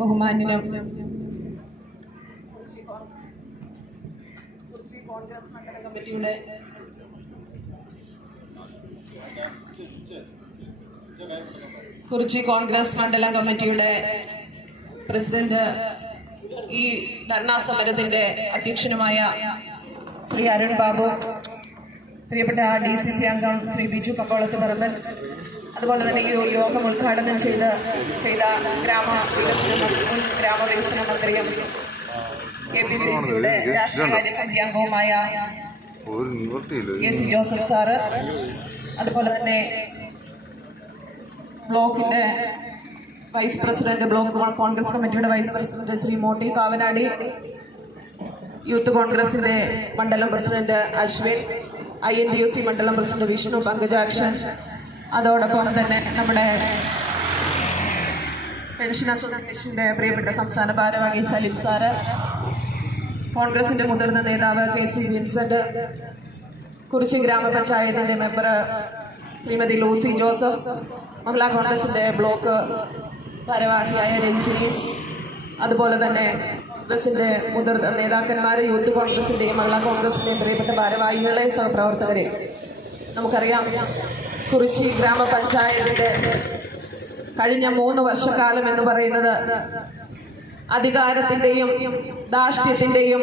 ബഹുമാന്യനും കോൺഗ്രസ് മണ്ഡല കമ്മിറ്റിയുടെ കുറിച്ചി കോൺഗ്രസ് മണ്ഡലം കമ്മിറ്റിയുടെ പ്രസിഡന്റ് ഈ ധർണാ സമരത്തിന്റെ അധ്യക്ഷനുമായ ശ്രീ അരുൺ ബാബു പ്രിയപ്പെട്ട ഡി സി സി അംഗം ശ്രീ ബിജു കപ്പോളത്ത് പറമ്പൻ അതുപോലെ തന്നെ ഈ യോഗം ഉദ്ഘാടനം ചെയ്ത് ചെയ്ത ഗ്രാമ വികസന മുൻ ഗ്രാമവികസന മന്ത്രിയും കെ പി സി സിയുടെ രാഷ്ട്രീയകാര്യ സമിതി അംഗവുമായ കെ സി ജോസഫ് സാറ് അതുപോലെ തന്നെ ബ്ലോക്കിന്റെ വൈസ് പ്രസിഡന്റ് ബ്ലോക്ക് കോൺഗ്രസ് കമ്മിറ്റിയുടെ vice president Shri Moti Kavanadi youth കോൺഗ്രസിന്റെ മണ്ഡലം president Ashwin I N D U C മണ്ഡലം പ്രസിഡന്റ് വിഷ്ണു പങ്കജാക്ഷൻ അതോടൊപ്പം തന്നെ നമ്മുടെ പെൻഷൻ അസോസിയേഷന്റെ പ്രിയപ്പെട്ട സംസ്ഥാന ഭാരവാഹി സലിം സാറ് കോൺഗ്രസിന്റെ മുതിർന്ന നേതാവ് കെ സി വിൻസെന്റ് കുറിച്ചി ഗ്രാമപഞ്ചായത്തിന്റെ member Shrimati Lucy Joseph Mangala കോൺഗ്രസിന്റെ ബ്ലോക്ക് ഭാരവാഹിയായ രഞ്ജിനി അതുപോലെ തന്നെ കോൺഗ്രസിന്റെ മുതിർന്ന നേതാക്കന്മാർ യൂത്ത് കോൺഗ്രസിന്റെയും മഹിളാ കോൺഗ്രസിന്റെയും പ്രിയപ്പെട്ട ഭാരവാഹികളെ സഹപ്രവർത്തകരെ. നമുക്കറിയാം കുറിച്ചി ഗ്രാമപഞ്ചായത്തിന്റെ കഴിഞ്ഞ മൂന്ന് വർഷക്കാലം എന്ന് പറയുന്നത് അധികാരത്തിന്റെയും ദാഷ്ട്യത്തിന്റെയും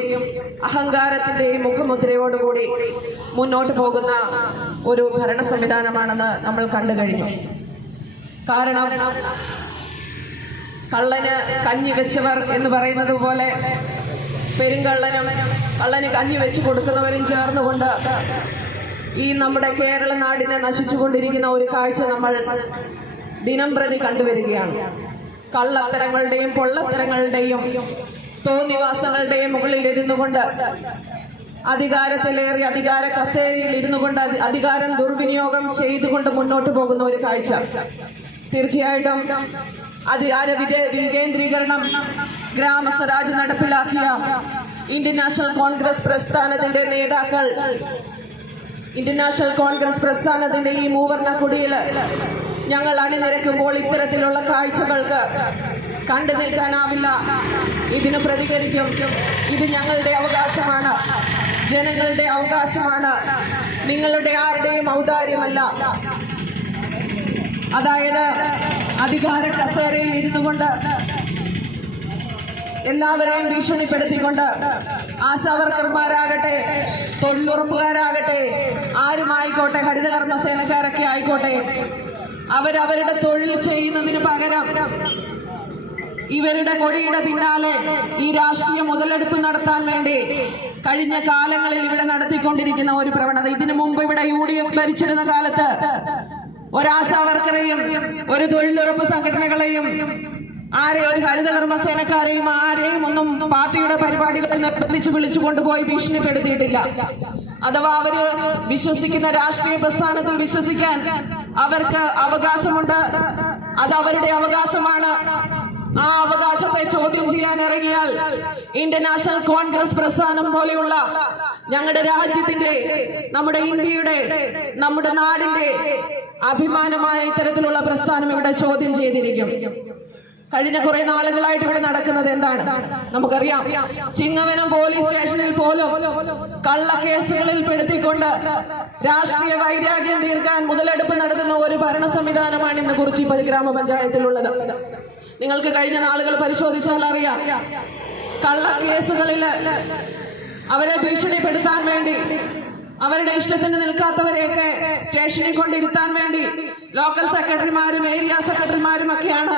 അഹങ്കാരത്തിന്റെയും മുഖമുദ്രയോടുകൂടി മുന്നോട്ട് പോകുന്ന ഒരു ഭരണ സംവിധാനമാണെന്ന് നമ്മൾ കണ്ടു കഴിഞ്ഞു. കാരണം കള്ളന് കഞ്ഞി വെച്ചവർ എന്ന് പറയുന്നത് പോലെ പെരുങ്കള്ളനും കള്ളന് കഞ്ഞി വെച്ച് കൊടുക്കുന്നവരും ചേർന്നുകൊണ്ട് ഈ നമ്മുടെ കേരള നാടിനെ നശിച്ചുകൊണ്ടിരിക്കുന്ന ഒരു കാഴ്ച നമ്മൾ ദിനം പ്രതി കണ്ടുവരികയാണ്. കള്ളത്തരങ്ങളുടെയും പൊള്ളത്തരങ്ങളുടെയും തോന്നിവാസങ്ങളുടെയും മുകളിൽ ഇരുന്നു കൊണ്ട് അധികാരത്തിലേറി അധികാര കസേരയിൽ ഇരുന്നു കൊണ്ട് അധികാരം ദുർവിനിയോഗം ചെയ്തുകൊണ്ട് മുന്നോട്ട് പോകുന്ന ഒരു കാഴ്ച. തീർച്ചയായിട്ടും അധികാര വികേ- വികേന്ദ്രീകരണം ഗ്രാമസ്വരാജ് നടപ്പിലാക്കിയ ഇന്ത്യൻ നാഷണൽ കോൺഗ്രസ് പ്രസ്ഥാനത്തിന്റെ നേതാക്കൾ ഇന്ത്യൻ നാഷണൽ കോൺഗ്രസ് പ്രസ്ഥാനത്തിന്റെ ഈ മൂവർണ കുടിയിൽ ഞങ്ങൾ അണിനിരക്കുമ്പോൾ ഇത്തരത്തിലുള്ള കാഴ്ചകൾക്ക് കണ്ടു നിൽക്കാനാവില്ല. ഇതിന് പ്രതികരിക്കും. ഇത് ഞങ്ങളുടെ അവകാശമാണ്. ജനങ്ങളുടെ അവകാശമാണ്. നിങ്ങളുടെ ആരുടെയും ഔദാര്യമല്ല. അതായത് അധികാര കസേരയിൽ ഇരുന്നുകൊണ്ട് എല്ലാവരെയും ഭീഷണിപ്പെടുത്തിക്കൊണ്ട് ആശാവർക്കർമാരാകട്ടെ തൊഴിലുറപ്പുകാരാകട്ടെ ആരുമായിക്കോട്ടെ ഹരിതകർമ്മ സേനക്കാരൊക്കെ ആയിക്കോട്ടെ അവരവരുടെ തൊഴിൽ ചെയ്യുന്നതിന് പകരം ഇവരുടെ കൊടിയുടെ പിന്നാലെ ഈ രാഷ്ട്രീയ മുതലെടുപ്പ് നടത്താൻ വേണ്ടി കഴിഞ്ഞ കാലങ്ങളിൽ ഇവിടെ നടത്തിക്കൊണ്ടിരിക്കുന്ന ഒരു പ്രവണത. ഇതിനു മുമ്പ് ഇവിടെ യു ഡി എഫ് ഭരിച്ചിരുന്ന കാലത്ത് ഒരാശാവർക്കറേയും ഒരു തൊഴിലുറപ്പ് സംഘടനകളെയും ആരെ ഒരു ഹരിതകർമ്മ സേനക്കാരെയും ആരെയും ഒന്നും പാർട്ടിയുടെ പരിപാടികളിൽ നിർബന്ധിച്ച് വിളിച്ചു കൊണ്ടുപോയി ഭീഷണിപ്പെടുത്തിയിട്ടില്ല. അഥവാ അവർ വിശ്വസിക്കുന്ന രാഷ്ട്രീയ പ്രസ്ഥാനത്തിൽ വിശ്വസിക്കാൻ അവർക്ക് അവകാശമുണ്ട്. അത് അവരുടെ അവകാശമാണ്. ആ അവകാശത്തെ ചോദ്യം ചെയ്യാൻ ഇറങ്ങിയാൽ ഇന്ത്യൻ നാഷണൽ കോൺഗ്രസ് പ്രസ്ഥാനം പോലെയുള്ള ഞങ്ങളുടെ രാജ്യത്തിന്റെ നമ്മുടെ ഇന്ത്യയുടെ നമ്മുടെ നാടിന്റെ അഭിമാനമായ ഇത്തരത്തിലുള്ള പ്രസ്ഥാനം ഇവിടെ ചോദ്യം ചെയ്തിരിക്കും. കഴിഞ്ഞ കുറെ നാളുകളായിട്ട് ഇവിടെ നടക്കുന്നത് എന്താണ്? നമുക്കറിയാം. ചിങ്ങവനം പോലീസ് സ്റ്റേഷനിൽ പോലും കള്ളക്കേസുകളിൽ പെടുത്തിക്കൊണ്ട് രാഷ്ട്രീയ വൈരാഗ്യം തീർക്കാൻ മുതലെടുപ്പ് നടത്തുന്ന ഒരു ഭരണ സംവിധാനമാണ് ഇന്ന് കുറിച്ചി ഗ്രാമപഞ്ചായത്തിലുള്ളത്. നിങ്ങൾക്ക് കഴിഞ്ഞ നാളുകൾ പരിശോധിച്ചാൽ അറിയാം. കള്ളക്കേസുകളിൽ അവരെ ഭീഷണിപ്പെടുത്താൻ വേണ്ടി അവരുടെ ഇഷ്ടത്തിന് നിൽക്കാത്തവരെയൊക്കെ സ്റ്റേഷനിൽ കൊണ്ടിരുത്താൻ വേണ്ടി ലോക്കൽ സെക്രട്ടറിമാരും ഏരിയ സെക്രട്ടറിമാരും ഒക്കെയാണ്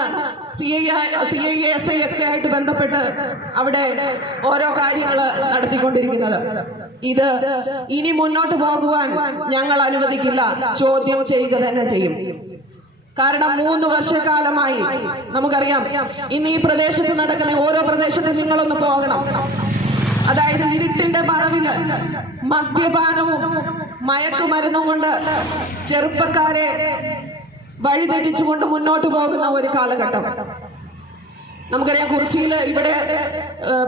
C I C I S I ഒക്കെ ആയിട്ട് ബന്ധപ്പെട്ട് അവിടെ ഓരോ കാര്യങ്ങൾ നടത്തിക്കൊണ്ടിരിക്കുന്നത്. ഇത് ഇനി മുന്നോട്ട് പോകുവാൻ ഞങ്ങൾ അനുവദിക്കില്ല. ചോദ്യം ചെയ്യുക തന്നെ ചെയ്യും. കാരണം മൂന്ന് വർഷക്കാലമായി നമുക്കറിയാം ഇന്ന് ഈ പ്രദേശത്ത് നടക്കുന്ന ഓരോ പ്രദേശത്തും നിങ്ങളൊന്ന് പോകണം. അതായത് ഇരുട്ടിന്റെ മറവിൽ മദ്യപാനവും മയക്കുമരുന്നും കൊണ്ട് ചെറുപ്പക്കാരെ വഴിതെറ്റിച്ചുകൊണ്ട് മുന്നോട്ട് പോകുന്ന ഒരു കാലഘട്ടം. നമുക്കറിയാം കുറിച്ചിയിൽ ഇവിടെ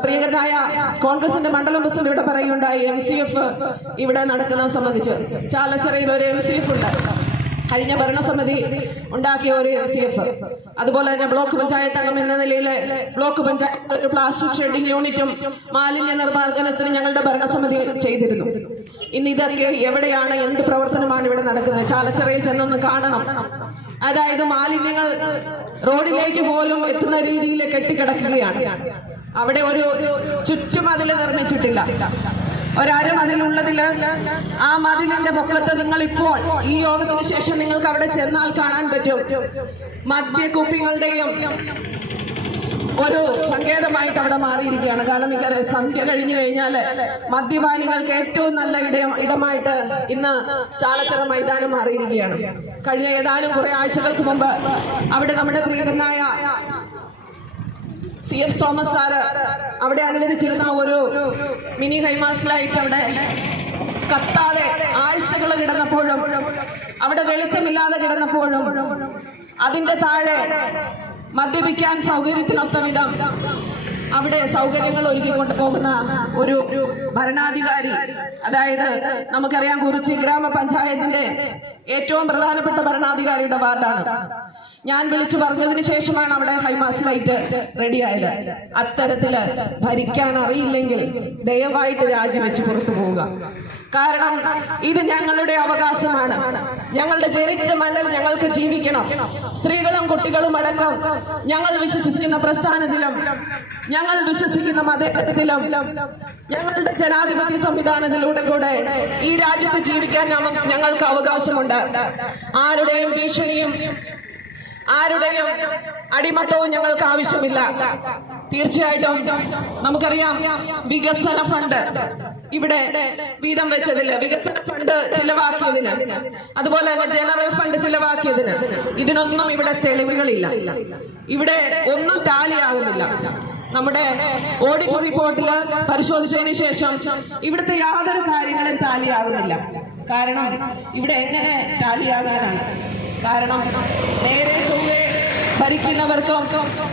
പ്രിയകരനായ കോൺഗ്രസിന്റെ മണ്ഡലം പ്രസിഡന്റ് ഇവിടെ പറയുകയുണ്ടായി എം സി എഫ് ഇവിടെ നടക്കുന്നത് സംബന്ധിച്ച്. ചാലച്ചിറയിൽ ഒരു എം സി എഫ് ഉണ്ട്. കഴിഞ്ഞ ഭരണസമിതി ഉണ്ടാക്കിയ ഒരു എം സി എഫ് അതുപോലെ തന്നെ ബ്ലോക്ക് പഞ്ചായത്ത് അംഗം എന്ന നിലയിൽ ബ്ലോക്ക് പഞ്ചായത്ത് ഒരു പ്ലാസ്റ്റിക് ഷെഡിംഗ് യൂണിറ്റും മാലിന്യ നിർമ്മാർജനത്തിന് ഞങ്ങളുടെ ഭരണസമിതി ചെയ്തിരുന്നു. ഇന്ന് ഇതൊക്കെ എവിടെയാണ് എന്ത് പ്രവർത്തനമാണ് ഇവിടെ നടക്കുന്നത്? ചാലച്ചിറയിൽ ചെന്നൊന്ന് കാണണം. അതായത് മാലിന്യങ്ങൾ റോഡിലേക്ക് പോലും എത്തുന്ന രീതിയിൽ കെട്ടിക്കിടക്കുകയാണ്. അവിടെ ഒരു ചുറ്റുമതിൽ നിർമ്മിച്ചിട്ടില്ല. ഒരാരും മതിലുള്ളതിൽ ആ മതിലിന്റെ പൊക്കത്ത് നിങ്ങൾ ഇപ്പോൾ ഈ യോഗത്തിന് ശേഷം നിങ്ങൾക്ക് അവിടെ ചെന്നാൽ കാണാൻ പറ്റും. മദ്യക്കുപ്പികളുടെയും ഒരു സങ്കേതമായിട്ട് അവിടെ മാറിയിരിക്കുകയാണ്. കാരണം നിങ്ങൾക്ക് സന്ധ്യ കഴിഞ്ഞു കഴിഞ്ഞാൽ മദ്യപാനികൾക്ക് ഏറ്റവും നല്ല ഇടം ഇടമായിട്ട് ഇന്ന് ചാലച്ചിറ മൈതാനം മാറിയിരിക്കുകയാണ്. കഴിഞ്ഞ ഏതാനും കുറെ ആഴ്ചകൾക്ക് മുമ്പ് അവിടെ നമ്മുടെ പ്രിയതനായ സി എസ് തോമസ് സാറ് അവിടെ അനുവദിച്ചിരുന്ന ഒരു മിനി ഹൈമാസ് ലൈറ്റ് അവിടെ കത്താതെ ആഴ്ചകൾ കിടന്നപ്പോഴും അവിടെ വെളിച്ചമില്ലാതെ കിടന്നപ്പോഴും അതിന്റെ താഴെ മദ്യപിക്കാൻ സൗകര്യത്തിനൊത്ത വിധം അവിടെ സൗകര്യങ്ങൾ ഒരുക്കിക്കൊണ്ട് പോകുന്ന ഒരു ഭരണാധികാരി അതായത് നമുക്കറിയാം കുറിച്ചി ഗ്രാമപഞ്ചായത്തിന്റെ ഏറ്റവും പ്രധാനപ്പെട്ട ഭരണാധികാരിയുടെ വാർഡാണ്. ഞാൻ വിളിച്ചു പറഞ്ഞതിന് ശേഷമാണ് അവിടെ ഹൈമാസ് ലൈറ്റ് റെഡിയായത് അത്തരത്തിൽ ഭരിക്കാൻ അറിയില്ലെങ്കിൽ ദയവായിട്ട് രാജിവെച്ച് പുറത്തു പോവുക. കാരണം ഇത് ഞങ്ങളുടെ അവകാശമാണ്. ഞങ്ങളുടെ ജനിച്ച മണ്ണിൽ ഞങ്ങൾക്ക് ജീവിക്കണം. സ്ത്രീകളും കുട്ടികളും അടക്കം ഞങ്ങൾ വിശ്വസിക്കുന്ന പ്രസ്ഥാനത്തിലും ഞങ്ങൾ വിശ്വസിക്കുന്ന മതത്തിലും ഞങ്ങളുടെ ജനാധിപത്യ സംവിധാനത്തിലൂടെ കൂടെ ഈ രാജ്യത്ത് ജീവിക്കാൻ ഞങ്ങൾക്ക് അവകാശമുണ്ട്. ആരുടെയും ഭീഷണിയും ആരുടെയും അടിമത്തവും ഞങ്ങൾക്ക് ആവശ്യമില്ല. തീർച്ചയായിട്ടും നമുക്കറിയാം വികസന ഫണ്ട് ഇവിടെ വീതം വെച്ചതിൽ വികസന ഫണ്ട് ചിലവാക്കിയതിന് അതുപോലെ തന്നെ ജനറൽ ഫണ്ട് ചിലവാക്കിയതിന് ഇതിനൊന്നും ഇവിടെ തെളിവുകളില്ല. ഇവിടെ ഒന്നും ടാലിയാകുന്നില്ല നമ്മുടെ ഓഡിറ്റ് റിപ്പോർട്ടിൽ പരിശോധിച്ചതിന് ശേഷം ഇവിടുത്തെ യാതൊരു കാര്യങ്ങളും ടാലിയാകുന്നില്ല കാരണം ഇവിടെ എങ്ങനെ ടാലിയാകാനാണ്? കാരണം നേരെ ചൊവ്വേ ഭരിക്കുന്നവർക്കും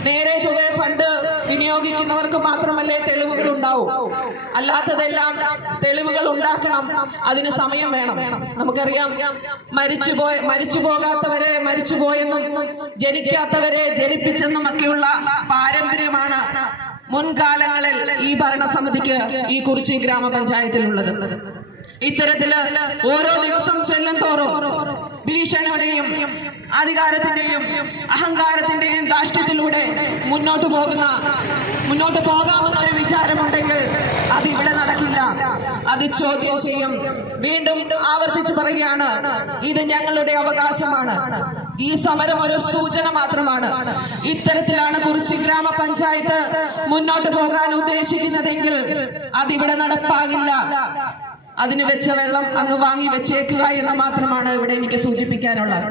നേരെ ചൊവ്വേ ഫണ്ട് വിനിയോഗിക്കുന്നവർക്കും മാത്രമല്ലേ തെളിവുകൾ ഉണ്ടാവൂ. അല്ലാത്തതെല്ലാം തെളിവുകൾ ഉണ്ടാക്കണം. അതിന് സമയം വേണം. നമുക്കറിയാം മരിച്ചുപോയ മരിച്ചു പോകാത്തവരെ മരിച്ചുപോയെന്നും ജനിക്കാത്തവരെ ജനിപ്പിച്ചെന്നും ഒക്കെയുള്ള പാരമ്പര്യമാണ് മുൻകാലങ്ങളിൽ ഈ ഭരണസമിതിക്ക് ഈ കുറിച്ച് ഗ്രാമപഞ്ചായത്തിലുള്ളത്. ഇത്തരത്തിൽ ഓരോ ദിവസം ചെല്ലും തോറും ഭീഷണിയുടെയും അധികാരത്തിന്റെയും അഹങ്കാരത്തിന്റെയും ധാഷ്ട്യത്തിലൂടെ മുന്നോട്ട് പോകുന്ന മുന്നോട്ട് പോകാമെന്ന ഒരു വിചാരമുണ്ടെങ്കിൽ അത് ഇവിടെ നടക്കില്ല. അത് ചോദ്യം ചെയ്യും. വീണ്ടും ആവർത്തിച്ചു പറയുകയാണ് ഇത് ഞങ്ങളുടെ അവകാശമാണ്. ഈ സമരം ഒരു സൂചന മാത്രമാണ്. ഇത്തരത്തിലാണ് കുറിച്ച് ഗ്രാമപഞ്ചായത്ത് മുന്നോട്ട് പോകാൻ ഉദ്ദേശിക്കുന്നതെങ്കിൽ അതിവിടെ നടപ്പാകില്ല. അതിന് വെച്ച വെള്ളം അങ്ങ് വാങ്ങി വെച്ചേക്കുക എന്ന് മാത്രമാണ് ഇവിടെ എനിക്ക് സൂചിപ്പിക്കാനുള്ളത്.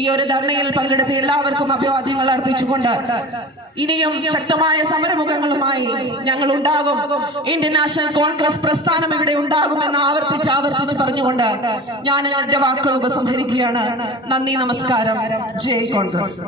ഈ ഒരു ധർണയിൽ പങ്കെടുത്ത എല്ലാവർക്കും അഭിവാദ്യങ്ങൾ അർപ്പിച്ചുകൊണ്ട് ഇനിയും ശക്തമായ സമരമുഖങ്ങളുമായി ഞങ്ങൾ ഉണ്ടാകും ഇന്ത്യൻ നാഷണൽ കോൺഗ്രസ് പ്രസ്ഥാനം ഇവിടെ ഉണ്ടാകുമെന്ന് ആവർത്തിച്ച് ആവർത്തിച്ച് പറഞ്ഞുകൊണ്ട് ഞാൻ എന്റെ വാക്കുകൾ ഉപസംഹരിക്കുകയാണ്. നന്ദി നമസ്കാരം. ജയ് കോൺഗ്രസ്.